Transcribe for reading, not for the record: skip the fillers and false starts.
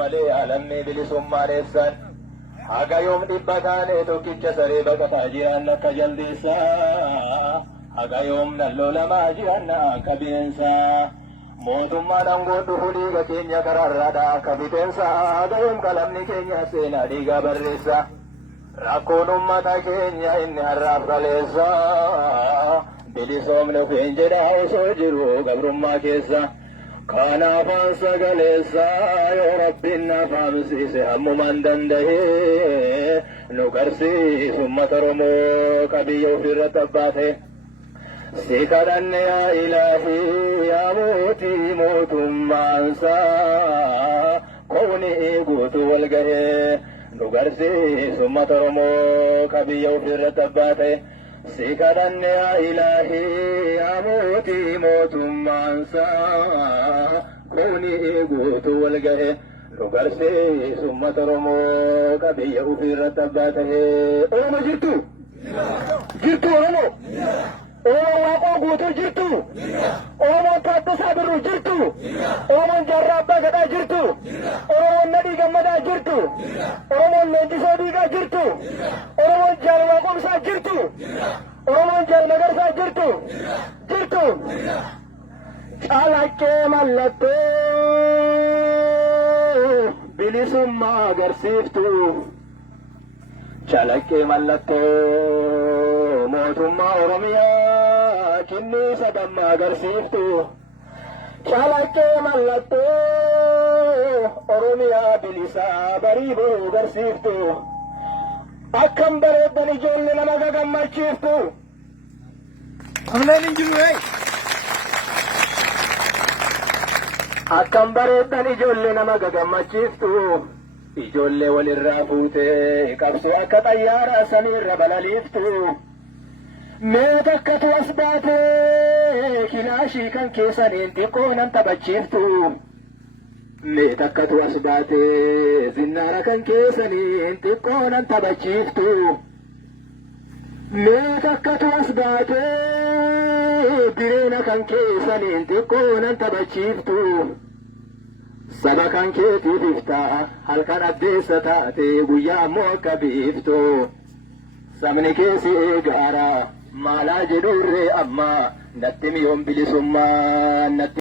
malee alamni bilisummaaleessan haga yoom dhibbataane tokkicha saree baqataa jiran akka jaldeessaa haga yoom nalloo lamaa jiran akka bineensaa mootummaan aangoon dhufu dhiiga keenya karaarraadha akka biteensaa haga yoom qalamni keenya seenaa dhiigaa barreessa rakkoon ummata keenya inni har'aaf kaleessa bilisoomne ofiin jedha osoo jiru gabrummaa keessa kanaafaan sagaleessa yoo rabbiin naaf hamsiise hammumaan danda'e nu garsiisu ummata Oromoo ka biyya ofirratti abbaate si kadhanne yaa Ilaahii yaa mootii mootummaansaa kooni guutuu wal gahee nu garsiisu ummata Oromoo ka biyya ofirratti abbaate si kadhanne yaa Ilaahii yaa mootii mootummaansaa kooni guutuu wal gahee nu garsiisu ummata Oromoo ka biyya ofirratti abbaate. Oromoo jirtu? Jirtu Oromoo? Oromoo Waaqoo guutuu jirtu? Oromoon Taaddasaa Birruu jirtu? Oromoon Jaarraa Abbaa Gadaa jirtu? Oromoon Nadhii Gammadaa jirtu? Oromoon Leenjisoo Diigaa jirtu? Oromoon Jaal Waaqoomsaa jirtu? Oromoon Jaal Magarsaa jirtu? Jirtu? Calaqqee mallattoo bilisummaa agarsiiftu. Calaqqee mallattoo mootummaa Oromiyaa kinniisa damma agarsiiftu. Calaqqee mallattoo Oromiyaa bilisaa barii boo agarsiiftu. Akkam bareeddan ijoollee nama gagammachiiftu. Amleen injiru Akkam bareeddan ijoollee nama gagammachiiftu. Ijoollee walirraa fuutee qabsoo akka xayyaaraa samiirra balaliiftu. Mee takkatu as baatee kilaashii kan keessaniin xiqqoo nan taphachiiftu. Mee takkatu as baatee zinnaara kan keessaniin xiqqoo nan taphachiiftu. Mee takkatu as baatee bireena kan keessaniin xiqqoo nan taphachiiftu. Saba kan keetiif iftaa halkan addeessa taate guyyaa ammoo akka biiftu. Sabni keessi eegaara maalaa jedhurree amma natti miyoon bilisummaa natti.